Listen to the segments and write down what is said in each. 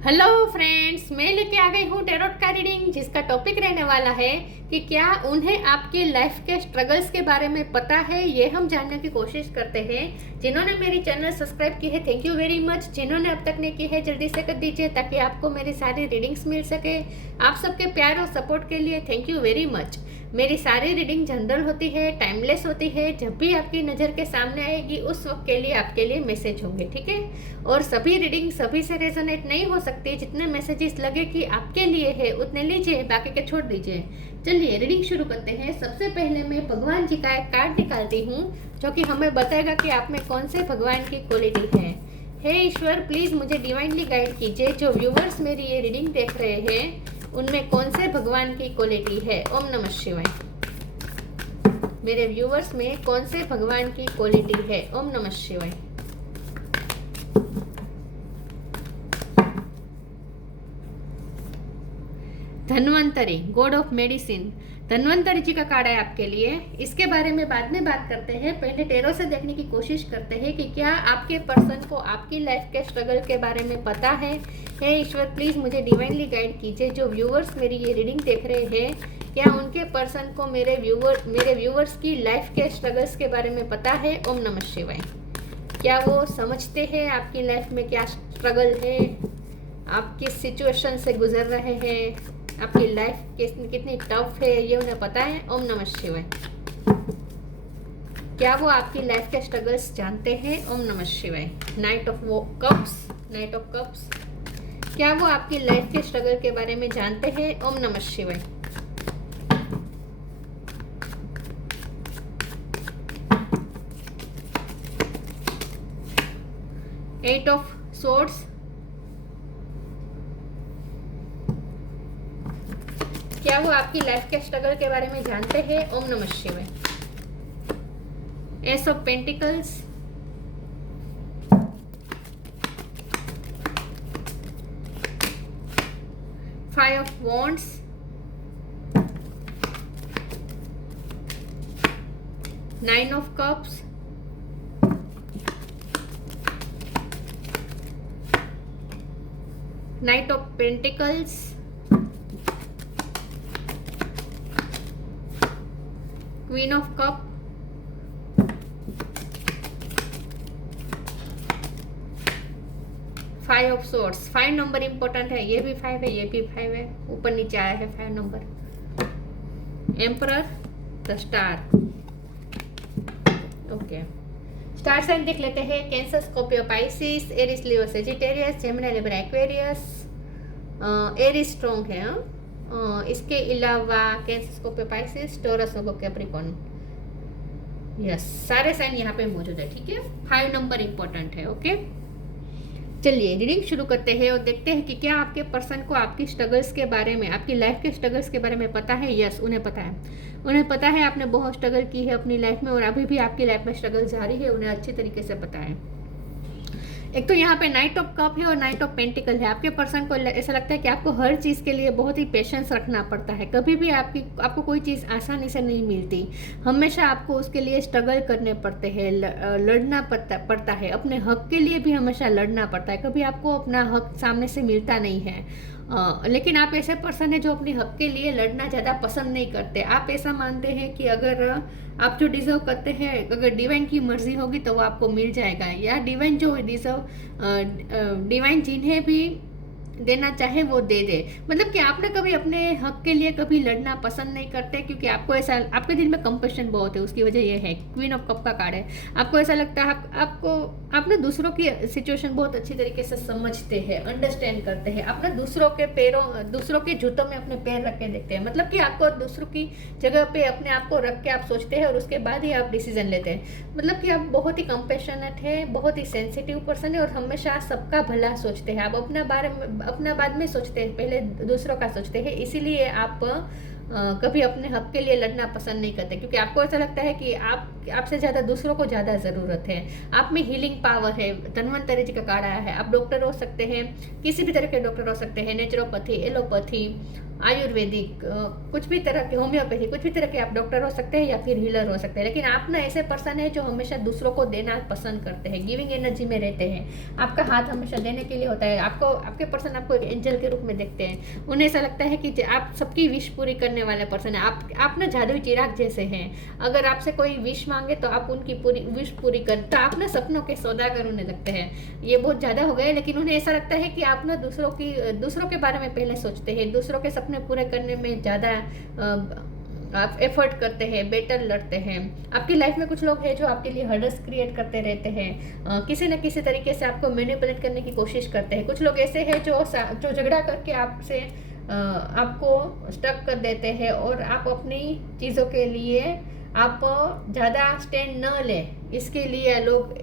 Hello friends, मैं लेके आ गई हूँ टैरोट का रीडिंग, जिसका टॉपिक रहने वाला है कि क्या उन्हें आपके लाइफ के स्ट्रगल्स के बारे में पता है। ये हम जानने की कोशिश करते हैं। जिन्होंने मेरी चैनल सब्सक्राइब की है, थैंक यू वेरी मच। जिन्होंने अब तक नहीं की है, जल्दी से कर दीजिए ताकि आपको मेरी सारी रीडिंग्स मिल सके। आप सबके प्यार और सपोर्ट के लिए थैंक यू वेरी मच। मेरी सारी रीडिंग जनरल होती है, टाइमलेस होती है। जब भी आपकी नज़र के सामने आएगी उस वक्त के लिए आपके लिए मैसेज होंगे, ठीक है। और सभी रीडिंग सभी से रेजोनेट नहीं हो सकती। जितने मैसेजेस लगे कि आपके लिए है उतने लीजिए, बाकी के छोड़ दीजिए। चलिए रीडिंग शुरू करते हैं। सबसे पहले मैं भगवान जी का एक कार्ड निकालती हूँ जो कि हमें बताएगा कि आप में कौन से भगवान की क्वालिटी है। हे ईश्वर, प्लीज़ मुझे डिवाइनली गाइड कीजिए। जो व्यूवर्स मेरी ये रीडिंग देख रहे हैं उनमें कौन से भगवान की क्वालिटी है। ओम नमः शिवाय। मेरे व्यूवर्स में कौन से भगवान की क्वालिटी है। ओम नमः शिवाय। Dhanvantari, god of medicine. Dhanvantari ji का कार्ड है आपके लिए। इसके बारे में बाद में बात करते हैं। पहले टेरो से देखने की कोशिश करते हैं कि क्या आपके पर्सन को आपकी लाइफ के स्ट्रगल के बारे में पता है। हे ईश्वर, प्लीज़ मुझे डिवाइनली गाइड कीजिए। जो व्यूवर्स मेरी ये रीडिंग देख रहे हैं, क्या उनके पर्सन को मेरे व्यूवर्स की लाइफ के स्ट्रगल्स के बारे में पता है। ओम नमः शिवाय। क्या वो समझते हैं आपकी लाइफ में क्या स्ट्रगल है, आप किस सिचुएशन से गुजर रहे हैं, आपकी लाइफ कितनी टफ है, ये उन्हें पता है। ओम नमः शिवाय। क्या वो आपकी लाइफ के स्ट्रगल्स जानते हैं। ओम नमः शिवाय। Night of cups. क्या वो आपकी लाइफ के स्ट्रगल के बारे में जानते हैं। ओम नमः शिवाय। Eight of swords. क्या वो आपकी लाइफ के स्ट्रगल के बारे में जानते हैं। ओम नमः शिवाय। S of pentacles. Five of wands. Nine of cups. Night of pentacles. Queen of cup. Five of swords. 5 number important है। ये भी 5 है, ये भी 5 है, ऊपर नीचे आया है 5 number. Emperor, the star. Okay, star sign देख लेते हैं। Cancer, Scorpio, Pisces, Aries, Leo, Sagittarius, Gemini, Libra, Aquarius. Aries strong है। इसके अलावा Cancer, Scorpio, Pisces, Taurus, Virgo, Capricorn. Yes, सारे साइन यहाँ पे मौजूद है, ठीक है। 5 नंबर इंपॉर्टेंट है। ओके, चलिए रीडिंग शुरू करते हैं और देखते हैं कि क्या आपके पर्सन को आपकी स्ट्रगल्स के बारे में, आपकी लाइफ के स्ट्रगल्स के बारे में पता है। यस, उन्हें पता है। उन्हें पता है आपने बहुत स्ट्रगल की है अपनी लाइफ में और अभी भी आपकी लाइफ में स्ट्रगल जारी है, उन्हें अच्छी तरीके से पता है। एक तो यहाँ पे नाइट ऑफ कप है और नाइट ऑफ पेंटिकल है। आपके पर्सन को ऐसा लगता है कि आपको हर चीज़ के लिए बहुत ही पेशेंस रखना पड़ता है। कभी भी आपको कोई चीज़ आसानी से नहीं मिलती। हमेशा आपको उसके लिए स्ट्रगल करने पड़ते हैं, लड़ना पड़ता है। अपने हक के लिए भी हमेशा लड़ना पड़ता है। कभी आपको अपना हक सामने से मिलता नहीं है। लेकिन आप ऐसे पर्सन है जो अपने हक के लिए लड़ना ज़्यादा पसंद नहीं करते। आप ऐसा मानते हैं कि अगर आप जो डिज़र्व करते हैं, अगर डिवाइन की मर्जी होगी तो वो आपको मिल जाएगा, या डिवाइन जो डिवाइन जिन्हें भी देना चाहे वो दे दे। मतलब कि आपने कभी अपने हक के लिए कभी लड़ना पसंद नहीं करते, क्योंकि आपको ऐसा, आपके दिल में कंपैशन बहुत है। उसकी वजह यह है, क्वीन ऑफ कप का कार्ड है। आपको ऐसा लगता है आप ना दूसरों की सिचुएशन बहुत अच्छी तरीके से समझते हैं, अंडरस्टैंड करते हैं। आप ना दूसरों के जूतों में अपने पैर रख के देखते हैं। मतलब कि आपको दूसरों की जगह पे अपने आप को रख के आप सोचते हैं और उसके बाद ही आप डिसीजन लेते हैं। मतलब कि आप बहुत ही कंपैशनेट है, बहुत ही सेंसिटिव पर्सन है और हमेशा सबका भला सोचते हैं। आप अपना बाद में सोचते हैं, पहले दूसरों का सोचते हैं। इसीलिए आप कभी अपने हक के लिए लड़ना पसंद नहीं करते, क्योंकि आपको ऐसा लगता है कि आपसे ज़्यादा दूसरों को ज़्यादा ज़रूरत है। आप में हीलिंग पावर है। धन्वंतरी जी का कार्ड आया है। आप डॉक्टर हो सकते हैं, किसी भी तरह के डॉक्टर हो सकते हैं, नेचुरोपैथी, एलोपैथी, आयुर्वेदिक, कुछ भी तरह के, होम्योपैथी, कुछ भी तरह के आप डॉक्टर हो सकते हैं या फिर हीलर हो सकते हैं। लेकिन आप ना ऐसे पर्सन है जो हमेशा दूसरों को देना पसंद करते हैं, गिविंग एनर्जी में रहते हैं। आपका हाथ हमेशा देने के लिए होता है। आपको आपके पर्सन आपको एक एंजल के रूप में देखते हैं। उन्हें ऐसा लगता है कि आप सबकी विश पूरी करने वाले पर्सन है। आप ना जादुई चिराग जैसे हैं। अगर आपसे कोई विश मांगे तो आप उनकी पूरी विश पूरी कर, तो आप ना सपनों के सौदागर होने लगते हैं। ये बहुत ज़्यादा हो गए, लेकिन उन्हें ऐसा लगता है कि आप ना दूसरों के बारे में पहले सोचते हैं, दूसरों के सपने पूरे करने में ज़्यादा आप एफर्ट करते हैं, बेटर लड़ते हैं। आपकी लाइफ में कुछ लोग हैं जो आपके लिए हर्डल्स क्रिएट करते रहते हैं, किसी न किसी तरीके से आपको मैनिपुलेट करने की कोशिश करते हैं। कुछ लोग ऐसे हैं जो झगड़ा करके आपसे आपको स्टक कर देते हैं और आप अपनी चीज़ों के लिए आप ज़्यादा स्टैंड न लें, इसके लिए लोग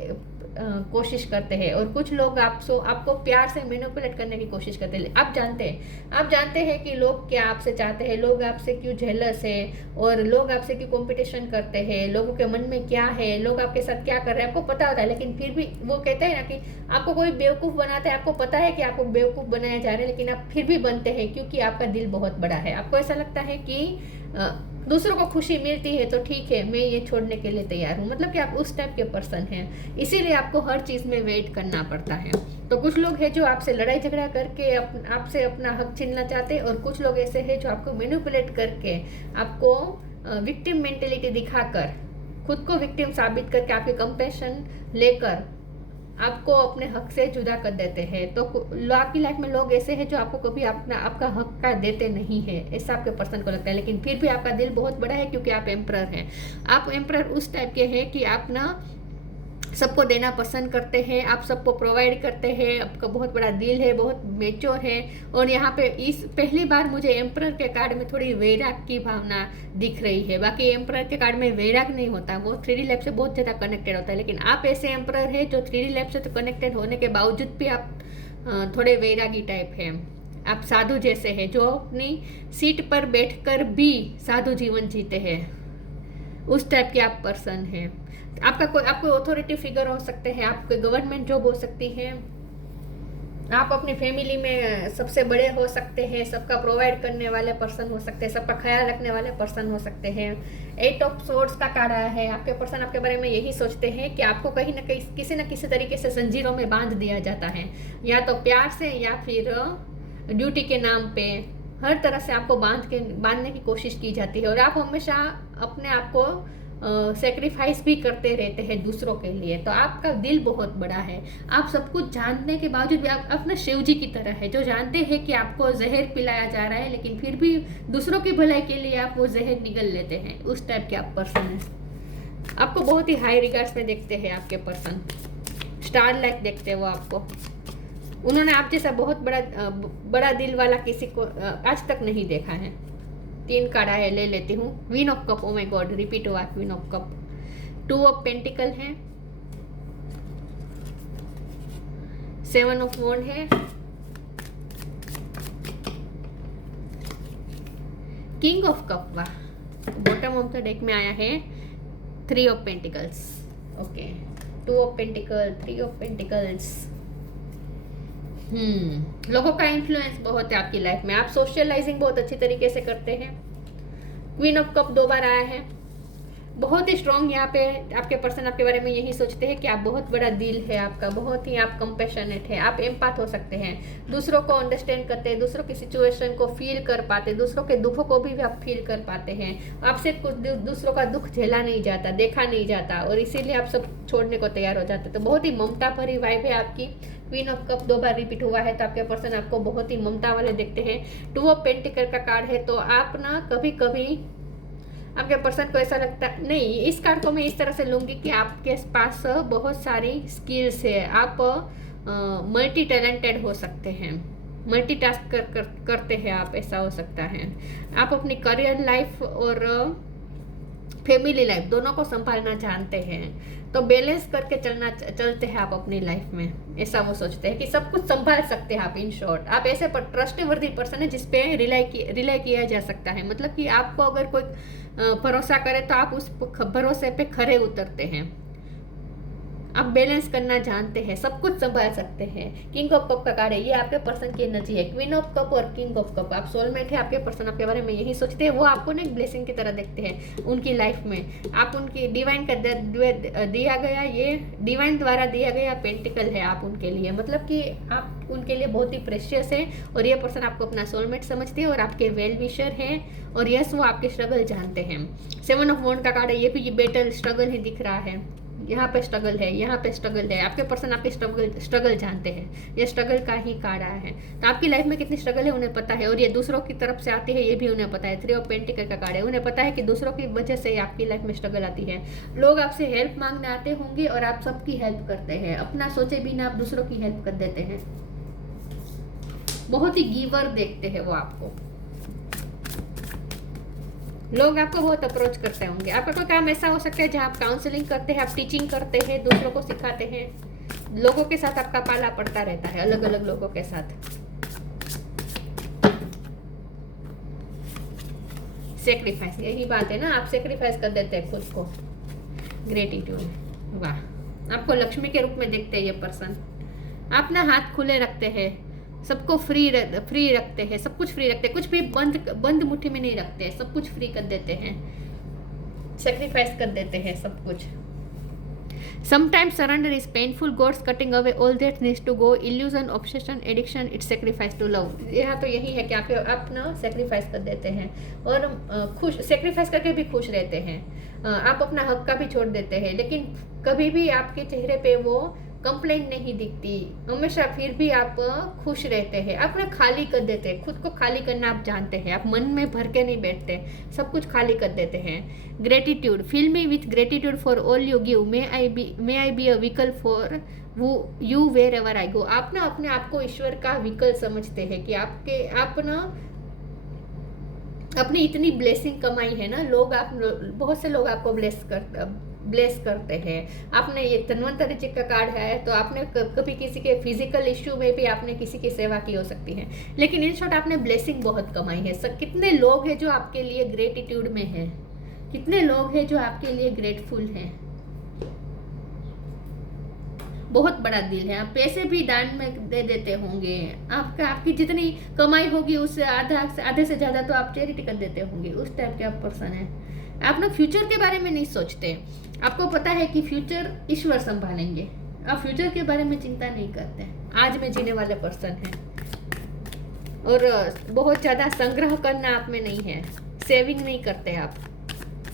कोशिश करते हैं। और कुछ लोग आपको प्यार से मैनिपुलेट करने की कोशिश करते हैं। आप जानते हैं कि लोग क्या आपसे चाहते हैं, लोग आपसे क्यों जेलस है और लोग आपसे क्यों कंपटीशन करते हैं, लोगों के मन में क्या है, लोग आपके साथ क्या कर रहे हैं, आपको पता होता है। लेकिन फिर भी वो कहते हैं ना कि आपको कोई बेवकूफ़ बनाता है, आपको पता है कि आपको बेवकूफ़ बनाया जा रहा है, लेकिन आप फिर भी बनते हैं क्योंकि आपका दिल बहुत बड़ा है। आपको ऐसा लगता है कि दूसरों को खुशी मिलती है तो ठीक है, मैं ये छोड़ने के लिए तैयार हूँ। मतलब कि आप उस टाइप के पर्सन हैं, इसीलिए आपको हर चीज़ में वेट करना पड़ता है। तो कुछ लोग हैं जो आपसे लड़ाई झगड़ा करके आपसे अपना हक छीनना चाहते हैं, और कुछ लोग ऐसे हैं जो आपको मैनिपुलेट करके, आपको विक्टिम मेंटेलिटी दिखाकर, खुद को विक्टिम साबित करके, आपके कंपैशन लेकर आपको अपने हक से जुदा कर देते हैं। तो आपकी लाइफ में लोग ऐसे हैं जो आपको कभी आपका हक का देते नहीं है, ऐसा आपके पर्सन को लगता है। लेकिन फिर भी आपका दिल बहुत बड़ा है क्योंकि आप एम्परर हैं। आप एम्परर उस टाइप के हैं कि आप ना सबको देना पसंद करते हैं, आप सबको प्रोवाइड करते हैं, आपका बहुत बड़ा दिल है, बहुत मेच्योर है। और यहाँ पे इस पहली बार मुझे एम्परर के कार्ड में थोड़ी वैराग की भावना दिख रही है। बाकी एम्परर के कार्ड में वैराग नहीं होता, वो 3D लाइफ से बहुत ज़्यादा कनेक्टेड होता है। लेकिन आप ऐसे एम्परर है जो 3D लाइफ से तो कनेक्टेड होने के बावजूद भी आप थोड़े वैरागी टाइप हैं। आप साधु जैसे हैं जो अपनी सीट पर बैठकर भी साधु जीवन जीते हैं, उस टाइप के आप पर्सन हैं। आपको अथॉरिटी फिगर हो सकते हैं, आपके गवर्नमेंट जॉब हो सकती है, आप अपनी फैमिली में सबसे बड़े हो सकते हैं, सबका प्रोवाइड करने वाले पर्सन हो सकते हैं, सबका ख्याल रखने वाले पर्सन हो सकते हैं। 8 ऑफ सोर्ड्स का कार्ड आया है। आपके पर्सन आपके बारे में यही सोचते हैं कि आपको कहीं ना कहीं किसी न किसी तरीके से जंजीरों में बांध दिया जाता है, या तो प्यार से या फिर ड्यूटी के नाम पे। हर तरह से आपको बांधने की कोशिश की जाती है, और आप हमेशा अपने आप को सेक्रीफाइस भी करते रहते हैं दूसरों के लिए। तो आपका दिल बहुत बड़ा है। आप सब कुछ जानने के बावजूद भी आप अपने शिव जी की तरह है, जो जानते हैं कि आपको जहर पिलाया जा रहा है, लेकिन फिर भी दूसरों की भलाई के लिए आप वो जहर निगल लेते हैं। उस टाइप के आप पर्सन हैं। आपको बहुत ही हाई रिगार्ड्स में देखते हैं आपके पर्सन, स्टार लाइक देखते हैं वो आपको। उन्होंने आप जैसा बहुत बड़ा दिल वाला किसी को आज तक नहीं देखा है। 3 कार्ड आए, ले लेती हूँ। Queen of cup, oh my God, repeat हुआ queen of cup. 2 of pentacle है, 7 ऑफ वॉन्ड है, किंग ऑफ कप। वाह, बॉटम ऑफ द डेक में आया है 3 of pentacles. Okay, 2 of pentacle, 3 of pentacles. लोगों का इन्फ्लुएंस बहुत है आपकी लाइफ में, आप सोशलाइजिंग बहुत अच्छी तरीके से करते हैं। क्वीन ऑफ कप 2 बार आया है, बहुत ही स्ट्रॉन्ग। यहाँ पे आपके पर्सन आपके बारे में यही सोचते हैं कि आप बहुत बड़ा दिल है आपका, बहुत ही आप कंपैशनेट है, आप एम्पैथ हो सकते हैं, दूसरों को अंडरस्टैंड करते हैं, दूसरों की सिचुएशन को फील कर पाते, दूसरों के दुखों को भी आप फील कर पाते हैं। आपसे कुछ दूसरों का दुख झेला नहीं जाता, देखा नहीं जाता, और इसीलिए आप सब छोड़ने को तैयार हो जाते। तो बहुत ही ममता भरी वाइब है आपकी। Queen of cup 2 bar repeat हुआ है, तो आपके पर्सन आपको बहुत ही ममता वाले देखते हैं। 2 ऑफ पेंटिकल का कार्ड है, तो आप ना कभी कभी आपके पर्सन को ऐसा लगता नहीं, इस कार्ड को मैं इस तरह से लूँगी कि आपके पास बहुत सारी स्किल्स है, आप मल्टी टैलेंटेड हो सकते हैं, मल्टीटास्क करते हैं आप, ऐसा हो सकता है। आप अपनी करियर लाइफ और फैमिली लाइफ दोनों को संभालना जानते हैं, तो बैलेंस करके चलते हैं आप अपनी लाइफ में, ऐसा वो सोचते हैं कि सब कुछ संभाल सकते हैं आप। इन शॉर्ट, आप ऐसे पर ट्रस्टवर्दी पर्सन है जिसपे रिलाई किया जा सकता है। मतलब कि आपको अगर कोई भरोसा करे तो आप उस भरोसे पे खरे उतरते हैं। आप बैलेंस करना जानते हैं, सब कुछ संभाल सकते हैं। किंग ऑफ कप का कार्ड है, ये आपके पर्सन की एनर्जी है। क्वीन ऑफ कप और किंग ऑफ कप, आप सोलमेट है, आपके पर्सन आपके बारे में यही सोचते हैं, वो आपको ना एक ब्लेसिंग की तरह देखते हैं उनकी लाइफ में। आप उनकी डिवाइन का दिया गया, ये डिवाइन द्वारा दिया गया पेंटिकल है आप उनके लिए, मतलब कि आप उनके लिए बहुत ही प्रेशियस है। और ये पर्सन आपको अपना सोलमेट समझते हैं और आपके वेल विशर हैं। और यस, वो आपके स्ट्रगल जानते हैं। 7 ऑफ वॉन्ड का कार्ड है, ये भी बैटल स्ट्रगल ही दिख रहा है। यहाँ पे स्ट्रगल है, यहाँ पे स्ट्रगल है। आपके पर्सन आपके स्ट्रगल जानते हैं, ये स्ट्रगल का ही कार्ड आया है। तो आपकी लाइफ में कितनी स्ट्रगल है उन्हें पता है, और ये दूसरों की तरफ से आती है ये भी उन्हें पता है। 3 ऑफ पेंटिकल का कार्ड है, उन्हें पता है कि दूसरों की वजह से आपकी लाइफ में स्ट्रगल आती है। लोग आपसे हेल्प मांगने आते होंगे और आप सबकी हेल्प करते हैं, अपना सोचे बिना आप दूसरों की हेल्प कर देते हैं। बहुत ही गिवर देखते हैं वो आपको। लोग आपको बहुत अप्रोच करते होंगे। आपका कोई काम ऐसा हो सकता है जहाँ आप काउंसलिंग करते हैं, आप टीचिंग करते हैं, दूसरों को सिखाते हैं। लोगों के साथ आपका पाला पड़ता रहता है, अलग अलग लोगों के साथ। सेक्रीफाइस, यही बात है ना, आप सेक्रीफाइस कर देते हैं खुद को। ग्रेटिट्यूड, वाह, आपको लक्ष्मी के रूप में देखते हैं ये पर्सन। आप ना हाथ खुले रखते हैं, सबको फ्री रखते हैं, सब कुछ फ्री रखते हैं, कुछ भी बंद मुट्ठी में नहीं रखते, सब कुछ फ्री कर देते हैं, सेक्रीफाइस कर देते हैं सब कुछ। Sometimes surrender is painful, God's cutting away all that needs to go, illusion, obsession, addiction, it's sacrifice to love। यहाँ तो यही है कि आप ना सेक्रीफाइस कर देते हैं और खुश, सेक्रीफाइस करके भी खुश रहते हैं। आप अपना हक का भी छोड़ देते हैं, लेकिन कभी भी आपके चेहरे पे वो कंप्लेंट नहीं दिखती, हमेशा फिर भी आप खुश रहते हैं। आप ना खाली कर देते हैं, खुद को खाली करना आप जानते हैं, आप मन में भर के नहीं बैठते, सब कुछ खाली कर देते हैं। Gratitude, fill me with gratitude for all you give, may I be a vehicle for you wherever I go. आप ना अपने आप को ईश्वर का व्हीकल समझते हैं कि आप ना अपनी इतनी ब्लेसिंग कमाई है ना, बहुत से लोग आपको ब्लेस करते हैं। आपने ये धन्वंतरि जी का कार्ड है, तो आपने कभी किसी के फिजिकल इश्यू में भी आपने किसी की सेवा की हो सकती है, लेकिन इन शॉर्ट आपने ब्लेसिंग बहुत कमाई है। कितने लोग हैं जो आपके लिए ग्रेटिट्यूड में हैं, कितने लोग हैं जो आपके लिए ग्रेटफुल हैं। बहुत बड़ा दिल है, आप पैसे भी दान में दे देते होंगे, आपकी जितनी कमाई होगी उससे आधे से ज्यादा तो आप चैरिटी कर देते होंगे, उस टाइप के आप पर्सन है। आप ना फ्यूचर के बारे में नहीं सोचते, आपको पता है कि फ्यूचर ईश्वर संभालेंगे, आप फ्यूचर के बारे में चिंता नहीं करते, आज में जीने वाले पर्सन हैं। और बहुत ज़्यादा संग्रह करना आप में नहीं है, सेविंग नहीं करते, आप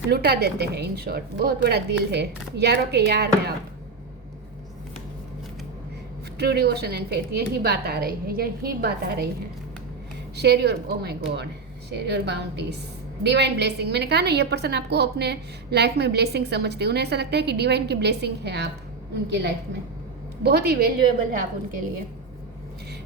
लुटा देते हैं। इन शॉर्ट बहुत बड़ा दिल है, यारों के यार हैं आप। ट्रू डिवोशन एंड फेथ, यही बात आ रही है, यही बात आ रही है। Share your, O my God, share your bounties, divine blessing. मैंने कहा ना, ये पर्सन आपको अपने लाइफ में ब्लेसिंग समझते हैं, उन्हें ऐसा लगता है कि डिवाइन की ब्लेसिंग है आप उनकी लाइफ में, बहुत ही वैल्यूएबल है आप उनके लिए।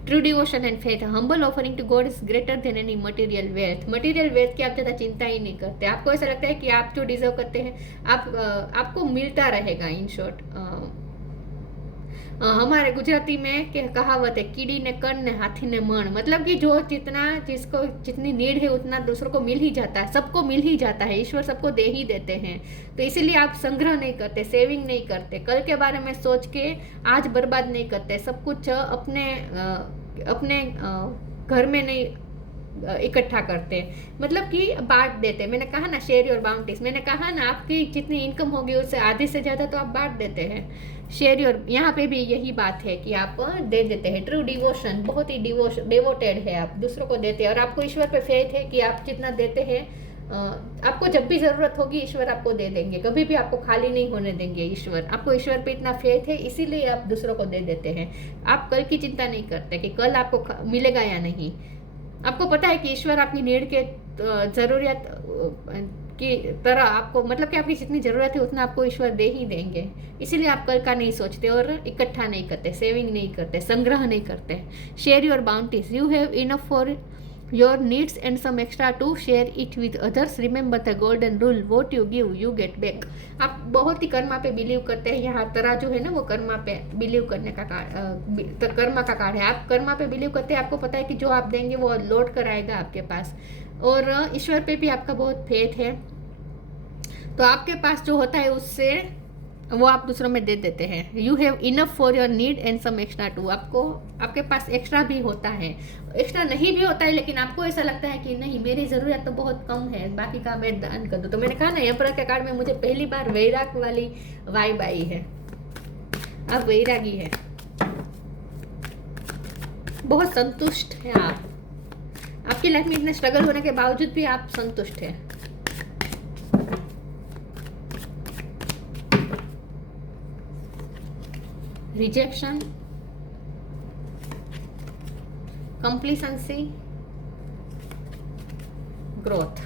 True devotion and faith, humble offering to god is greater than any material wealth. Material wealth की आप ज़्यादा चिंता ही नहीं करते, आपको ऐसा लगता है कि आप जो डिजर्व करते हैं आपको मिलता रहेगा। इन शॉर्ट हमारे गुजराती में कहावत है, कीड़ी ने कण ने हाथी ने मण, मतलब कि जिसको जितनी नीड है उतना दूसरों को मिल ही जाता है, सबको मिल ही जाता है, ईश्वर सबको दे ही देते हैं। तो इसीलिए आप संग्रह नहीं करते, सेविंग नहीं करते, कल के बारे में सोच के आज बर्बाद नहीं करते, सब कुछ अपने घर में नहीं इकट्ठा करते, मतलब कि बांट देते। मैंने कहा ना, शेयर योर बाउंटीज, मैंने कहा ना, आपकी जितनी इनकम होगी उससे आधे से ज़्यादा तो आप बांट देते हैं। शेयर योर, यहाँ पे भी यही बात है कि आप दे देते हैं। ट्रू डिवोशन, बहुत ही डिवोटेड है, आप दूसरों को देते हैं और आपको ईश्वर पे फेथ है कि आप जितना देते हैं आपको जब भी ज़रूरत होगी ईश्वर आपको दे देंगे, कभी भी आपको खाली नहीं होने देंगे ईश्वर। आपको ईश्वर पे इतना फेथ है, इसीलिए आप दूसरों को दे देते हैं। आप कल की चिंता नहीं करते कि कल आपको मिलेगा या नहीं, आपको पता है कि ईश्वर आपकी नीड के ज़रूरियत की तरह आपको, मतलब कि आपकी जितनी ज़रूरत है उतना आपको ईश्वर दे ही देंगे, इसीलिए आप कल का नहीं सोचते और इकट्ठा नहीं करते, सेविंग नहीं करते, संग्रह नहीं करते। Share your bounties, you have enough for your needs and some extra to share it with others, remember the golden rule, what you give you get back. आप बहुत ही कर्मा पे बिलीव करते हैं, यहाँ तराजू है ना, वो कर्मा पे बिलीव करने का कर्मा का कार्ड है। आप कर्मा पे बिलीव करते हैं, आपको पता है कि जो आप देंगे वो लौट कर आएगा आपके पास, और ईश्वर पे भी आपका बहुत फेथ है। तो आपके पास जो होता है उससे वो आप दूसरों में दे देते हैं। You have enough for your need and some extra too, आपको आपके पास एक्स्ट्रा भी होता है, एक्स्ट्रा नहीं भी होता है, लेकिन आपको ऐसा लगता है कि नहीं मेरी ज़रूरत तो बहुत कम है, बाकी का मैं दान कर दूँ। तो मैंने कहा ना एम्परर के कार्ड में मुझे पहली बार वैराग वाली वाइब आई है। आप वैरागी है, बहुत संतुष्ट हैं आप, आपकी लाइफ में इतने स्ट्रगल होने के बावजूद भी आप संतुष्ट हैं। Rejection, कंप्लीसेंसी, growth.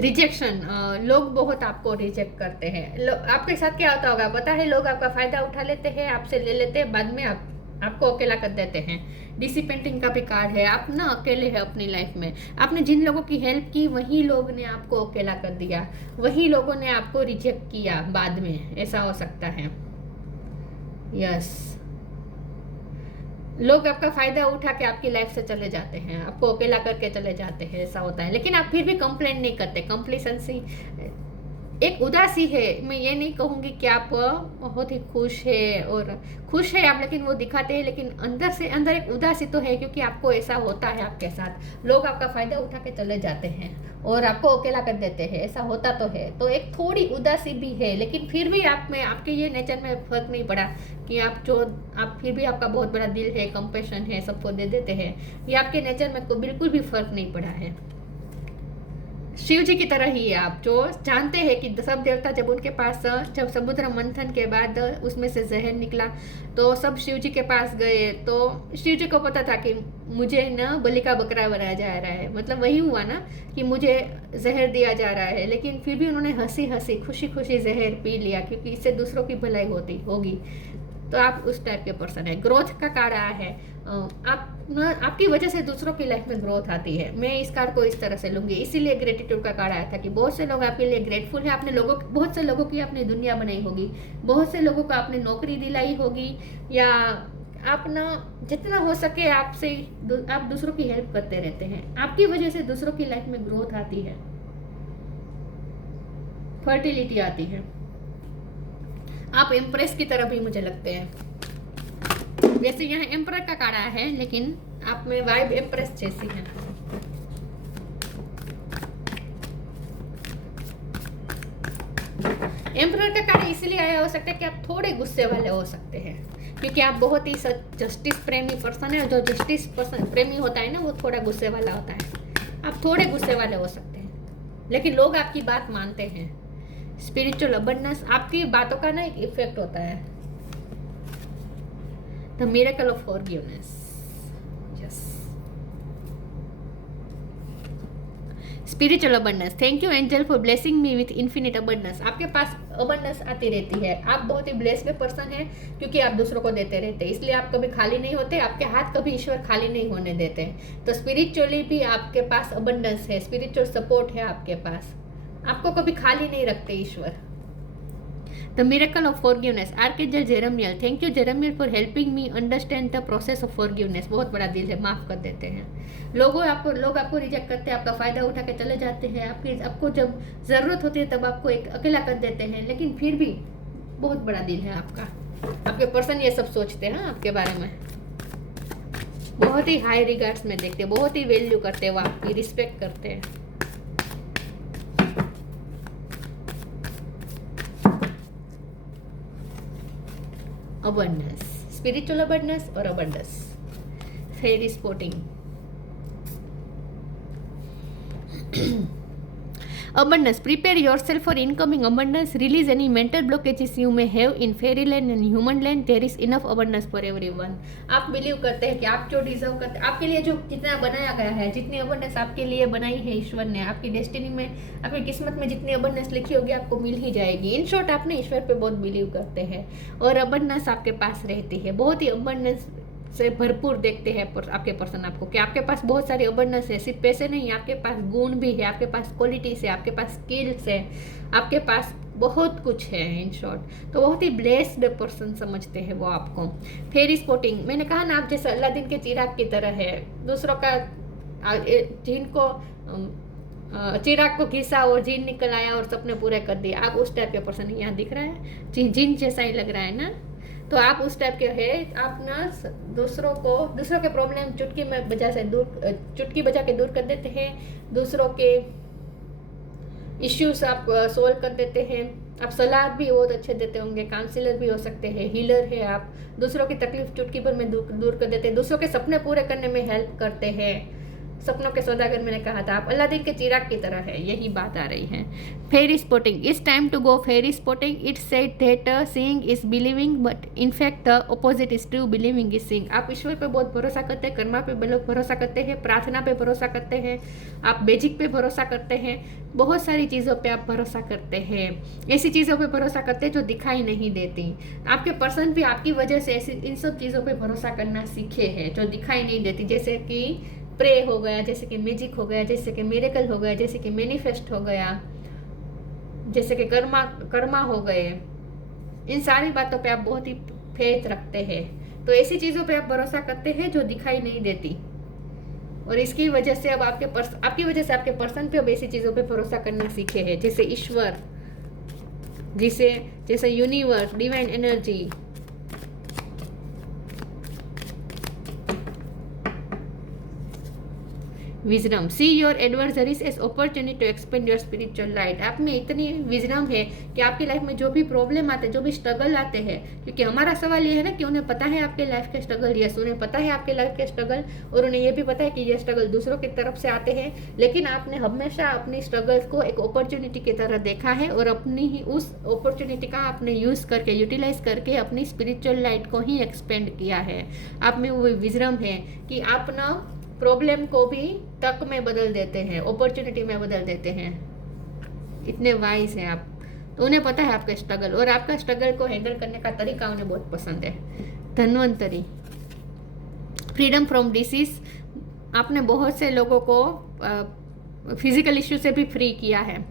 रिजेक्शन, लोग बहुत आपको रिजेक्ट करते हैं। आपके साथ क्या होता होगा पता है, लोग आपका फायदा उठा लेते हैं, आपसे ले लेते हैं, बाद में आपको अकेला कर देते हैं। डिसिपेंटिंग का भी कार्ड है, आप ना अकेले हैं अपनी लाइफ में। आपने जिन लोगों की हेल्प की वही लोग ने आपको अकेला कर दिया, वही लोगों ने आपको रिजेक्ट किया बाद में, ऐसा हो सकता है। यस, लोग आपका फायदा उठा के आपकी लाइफ से चले जाते हैं, आपको अकेला करके चले जाते हैं, ऐसा होता है। लेकिन आप फिर भी कंप्लेंट नहीं करते। कंप्लीसेंसी एक उदासी है, मैं ये नहीं कहूँगी कि आप बहुत ही खुश है और खुश है आप, लेकिन वो दिखाते हैं, लेकिन अंदर से अंदर एक उदासी तो है, क्योंकि आपको ऐसा होता है आपके साथ। लोग आपका फ़ायदा उठा के चले जाते हैं और आपको अकेला कर देते हैं, ऐसा होता तो है। तो एक थोड़ी उदासी भी है, लेकिन फिर भी आप में आपके ये नेचर में फ़र्क नहीं पड़ा कि आप फिर भी आपका बहुत बड़ा दिल है, कंपैशन है, सबको दे देते हैं, ये आपके नेचर में बिल्कुल भी फ़र्क नहीं पड़ा है। शिव जी की तरह ही है आप, जो जानते हैं कि सब देवता जब उनके पास, जब समुद्र मंथन के बाद उसमें से जहर निकला तो सब शिव जी के पास गए, तो शिव जी को पता था कि मुझे ना बलि का बकरा बनाया जा रहा है, मतलब वही हुआ ना कि मुझे जहर दिया जा रहा है, लेकिन फिर भी उन्होंने हंसी हंसी खुशी खुशी जहर पी लिया, क्योंकि इससे दूसरों की भलाई होगी। तो आप उस टाइप के पर्सन है। ग्रोथ का कार्ड आया है, आपकी वजह से दूसरों की लाइफ में ग्रोथ आती है। मैं इस कार्ड को इस तरह से लूंगी, इसीलिए ग्रेटिट्यूड का कार्ड आया था कि बहुत से लोग आपके लिए ग्रेटफुल है। आपने बहुत से लोगों की आपने दुनिया बनाई होगी, बहुत से लोगों को आपने नौकरी दिलाई होगी, या आप ना जितना हो सके आप दूसरों की हेल्प करते रहते हैं। आपकी वजह से दूसरों की लाइफ में ग्रोथ आती है, फर्टिलिटी आती है। आप एम्प्रेस की तरह भी मुझे लगते हैं। वैसे यहाँ एम्परर का कार्ड आया है, लेकिन आप में वाइब एम्प्रेस जैसी है। एम्परर का कार्ड इसलिए आया हो सकता है कि आप थोड़े गुस्से वाले हो सकते हैं, क्योंकि आप बहुत ही जस्टिस प्रेमी पर्सन है, और जो जस्टिस प्रेमी होता है ना वो थोड़ा गुस्से वाला होता है। आप थोड़े गुस्से वाले हो सकते हैं, लेकिन लोग आपकी बात मानते हैं। स्पिरिचुअल अबंडेंस, आपकी बातों का ना एक इफेक्ट होता है। The miracle of forgiveness, yes. Spiritual abundance, thank you angel for blessing me with infinite abundance. आपके पास अबंडेंस आती रहती है, आप बहुत ही ब्लेस्ड पर्सन है, क्योंकि आप दूसरों को देते रहते हैं, इसलिए आप कभी खाली नहीं होते, आपके हाथ कभी ईश्वर खाली नहीं होने देते। तो स्पिरिचुअली भी आपके पास अबंडेंस है, स्पिरिचुअल सपोर्ट है आपके पास, आपको कभी खाली नहीं रखते ईश्वर। The miracle of forgiveness, archangel Jeremiel, thank you Jeremiel for helping me understand the process of forgiveness. बहुत बड़ा दिल है, माफ कर देते हैं। लोग आपको रिजेक्ट करते हैं, आपका फायदा उठा के चले जाते हैं, आपको जब जरूरत होती है तब आपको एक अकेला कर देते हैं, लेकिन फिर भी बहुत बड़ा दिल है आपका। आपके पर्सन ये सब सोचते हैं आपके बारे में, बहुत ही हाई रिगार्ड्स में देखते हैं, बहुत ही वैल्यू करते हैं, वो आपकी रिस्पेक्ट करते हैं। abundance, spiritual abundance or abundance, fairy sporting. Abundance, prepare yourself for incoming abundance, release any mental blockages you may have in fairyland and human land, there is enough abundance for everyone. आप believe करते हैं कि आप जो deserve करते हैं, आपके लिए जो जितना बनाया गया है, जितनी अबंडेंस आपके लिए बनाई है ईश्वर ने, आपकी डेस्टिनी में, आपकी किस्मत में जितनी अबंडेंस लिखी होगी आपको मिल ही जाएगी। इन शॉर्ट, आपने ईश्वर पे बहुत बिलीव करते हैं और अबंडेंस आपके पास रहती है, बहुत ही अबंडेंस से भरपूर देखते हैं आपके पर्सन आपको, कि आपके पास बहुत सारी अबंडेंस है, सिर्फ पैसे नहीं, आपके पास गुण भी है, आपके पास क्वालिटीज है, आपके पास स्किल्स है, आपके पास बहुत कुछ है। इन शॉर्ट तो बहुत ही ब्लेस्ड पर्सन समझते हैं वो आपको। फेरी स्पॉटिंग, मैंने कहा ना, आप जैसे अल्लादीन के चिराग की तरह है, दूसरों का जिनको चिराग को घिसा और जीन निकल आया और सपने पूरे कर दिए। आप उस टाइप के पर्सन यहाँ दिख रहा है, जीन जैसा ही लग रहा है ना। तो आप उस टाइप के है। आप ना दूसरों के प्रॉब्लम चुटकी बजा के दूर कर देते हैं। दूसरों के इश्यूज आप सोल्व कर देते हैं। आप सलाह भी बहुत अच्छे देते होंगे, काउंसलर भी हो सकते हैं, हीलर है आप। दूसरों की तकलीफ चुटकी भर में दूर कर देते हैं। दूसरों के सपने पूरे करने में हेल्प करते हैं। सपनों के सौदागर मैंने कहा था, आप अलादीन के चिराग की तरह है, यही बात आ रही है। Fairy spotting, it's time to go fairy spotting. It's said that seeing is believing but in fact the opposite is true, believing is seeing. आप ईश्वर पे बहुत भरोसा करते हैं, कर्मा पे लोग भरोसा करते हैं, प्रार्थना पे भरोसा करते हैं, आप मैजिक पे भरोसा करते हैं, बहुत सारी चीज़ों पे आप भरोसा करते हैं। ऐसी चीज़ों पे भरोसा करते हैं जो दिखाई नहीं देती। आपके पर्सन भी आपकी वजह से ऐसी इन सब चीज़ों पे भरोसा करना सीखे हैं जो दिखाई नहीं देती, जैसे कि प्रे हो गया, जैसे कि मैजिक हो गया, जैसे कि मिरेकल हो गया, जैसे कि मैनिफेस्ट हो गया, जैसे कि कर्मा हो गए। इन सारी बातों पे आप बहुत ही फेथ रखते हैं। तो ऐसी चीज़ों पे आप भरोसा करते हैं जो दिखाई नहीं देती, और इसकी वजह से अब आपकी वजह से आपके पर्सन पे अब ऐसी चीज़ों पे भरोसा करना सीखे हैं, जैसे ईश्वर, जैसे universe, divine energy. Wisdom, see your adversaries as opportunity to expand your spiritual light. आप में इतनी विजडम है कि आपकी लाइफ में जो भी प्रॉब्लम आते हैं, जो भी स्ट्रगल आते हैं, क्योंकि हमारा सवाल ये है ना कि उन्हें पता है आपके लाइफ के स्ट्रगल, यस उन्हें पता है आपके लाइफ के स्ट्रगल, और उन्हें ये भी पता है कि ये स्ट्रगल दूसरों की तरफ से आते हैं, लेकिन आपने हमेशा अपनी स्ट्रगल्स को एक अपॉर्चुनिटी की तरह देखा है और अपनी ही उस अपॉर्चुनिटी का आपने यूज़ करके, यूटिलाइज करके अपनी स्पिरिचुअल लाइट को ही एक्सपेंड किया है। आप में वो विजडम है कि आप ना प्रॉब्लम को भी तक में बदल देते हैं, अपॉर्चुनिटी में बदल देते हैं। इतने वाइज हैं आप। तो उन्हें पता है आपका स्ट्रगल, और आपका स्ट्रगल को हैंडल करने का तरीका उन्हें बहुत पसंद है। Dhanvantari, freedom from disease. आपने बहुत से लोगों को फिजिकल इश्यू से भी फ्री किया है।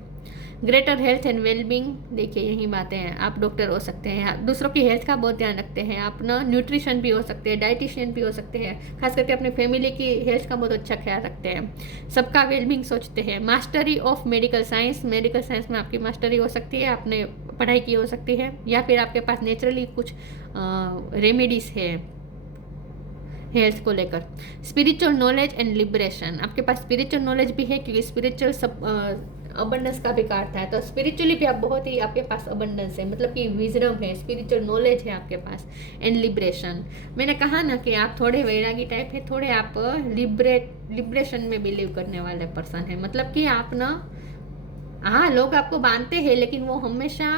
ग्रेटर हेल्थ एंड वेलबींग, देखिए यही बातें हैं। आप डॉक्टर हो सकते हैं, दूसरों की हेल्थ का बहुत ध्यान रखते हैं। आप ना न्यूट्रिशन भी हो सकते हैं, डाइटिशियन भी हो सकते हैं, खास करके अपने फैमिली की हेल्थ का बहुत अच्छा ख्याल रखते हैं। सबका वेलबींग सोचते हैं। Mastery of medical science, medical science में आपकी मास्टरी हो सकती है, आपने पढ़ाई की हो सकती है, या फिर आपके पास नेचुरली कुछ रेमेडीज़ है हेल्थ को लेकर। स्पिरिचुअल नॉलेज एंड लिबरेशन, आपके पास स्पिरिचुअल नॉलेज भी है, क्योंकि स्पिरिचुअल सब अबंडेंस का भी कार्ड था, तो स्पिरिचुअली भी आप बहुत ही, आपके पास अबंडेंस है, मतलब कि विजडम है, स्पिरिचुअल नॉलेज है आपके पास, एंड लिबरेशन। मैंने कहा ना कि आप थोड़े वैरागी टाइप है, थोड़े आप लिबरेशन में बिलीव करने वाले पर्सन है। मतलब कि आप ना, हाँ लोग आपको बांधते हैं, लेकिन वो हमेशा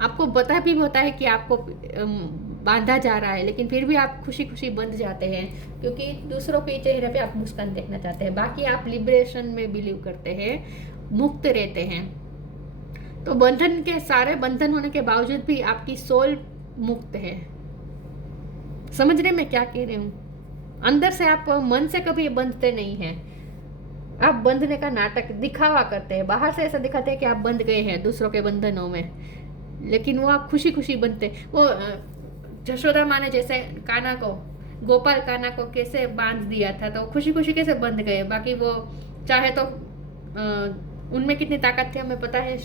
आपको पता भी होता है कि आपको बांधा जा रहा है, लेकिन फिर भी आप खुशी खुशी बंध जाते हैं, क्योंकि दूसरों के चेहरे पे आप मुस्कान देखना चाहते हैं। बाकी आप लिबरेशन में बिलीव करते हैं, मुक्त रहते हैं। तो बंधन के सारे बंधन होने के बावजूद भी आपकी सोल मुक्त है। समझ रहे मैं क्या कह रही हूँ? अंदर से आप मन से कभी बंधते नहीं हैं, आप बंधने का नाटक दिखावा करते हैं। बाहर से ऐसा दिखाते हैं कि आप बंध गए हैं दूसरों के बंधनों में, लेकिन वो आप खुशी खुशी बंधते। वो जशोदा माँ ने जैसे गोपाल कान्हा को कैसे बांध दिया था, तो खुशी खुशी कैसे बंध गए। बाकी वो चाहे तो उनमें कितनी ताकत थी हमें पता है,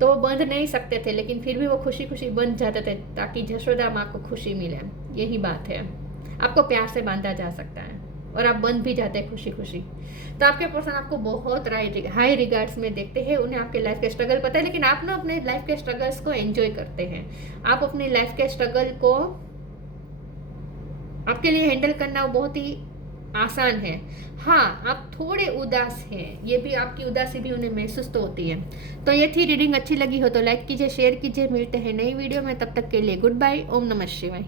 तो वो बंध नहीं सकते थे, लेकिन फिर भी वो खुशी खुशी बंध जाते थे ताकि जशोदा माँ को खुशी मिले। यही बात है, आपको प्यार से बांधा जा सकता है और आप बंध भी जाते हैं खुशी खुशी। तो आपके पर्सन आपको बहुत हाई रिगार्ड्स में देखते हैं, उन्हें आपके लाइफ के स्ट्रगल पता है, लेकिन आप ना अपने लाइफ के स्ट्रगल्स को एंजॉय करते हैं। आप अपनी लाइफ के स्ट्रगल को, आपके लिए हैंडल करना बहुत ही आसान है। हाँ, आप थोड़े उदास हैं, ये भी आपकी उदासी भी उन्हें महसूस तो होती है। तो ये थी रीडिंग। अच्छी लगी हो तो लाइक कीजिए, शेयर कीजिए। मिलते हैं नई वीडियो में, तब तक के लिए गुड बाय। ओम नमः शिवाय।